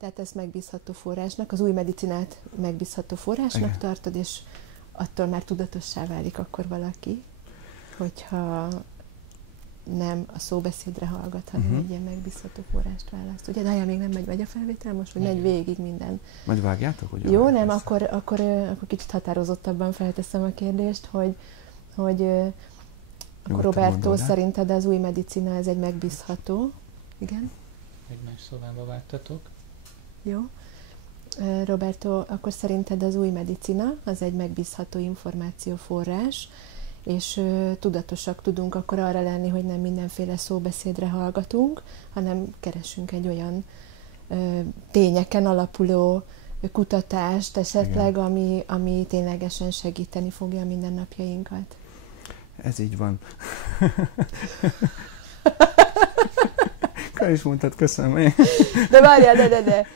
Tehát ezt megbízható forrásnak, az új medicinát megbízható forrásnak Igen. tartod, és attól már tudatossá válik akkor valaki, hogyha nem a szóbeszédre hallgat, hanem egy ilyen megbízható forrást választ. Ugye, Dája, még nem megy a felvétel most, hogy megy végig minden. Majd vágjátok? Hogy Jó, nem, akkor kicsit határozottabban felteszem a kérdést, hogy akkor Roberto, szerinted az új medicina, ez egy megbízható? Igen? Egymás szovába vágtatok. Jó. Roberto, akkor szerinted az új medicina, az egy megbízható információforrás, és tudatosak tudunk akkor arra lenni, hogy nem mindenféle szóbeszédre hallgatunk, hanem keresünk egy olyan tényeken alapuló kutatást esetleg, ami ténylegesen segíteni fogja a mindennapjainkat. Ez így van. Kár is mondtad, köszönöm. De várjál, de.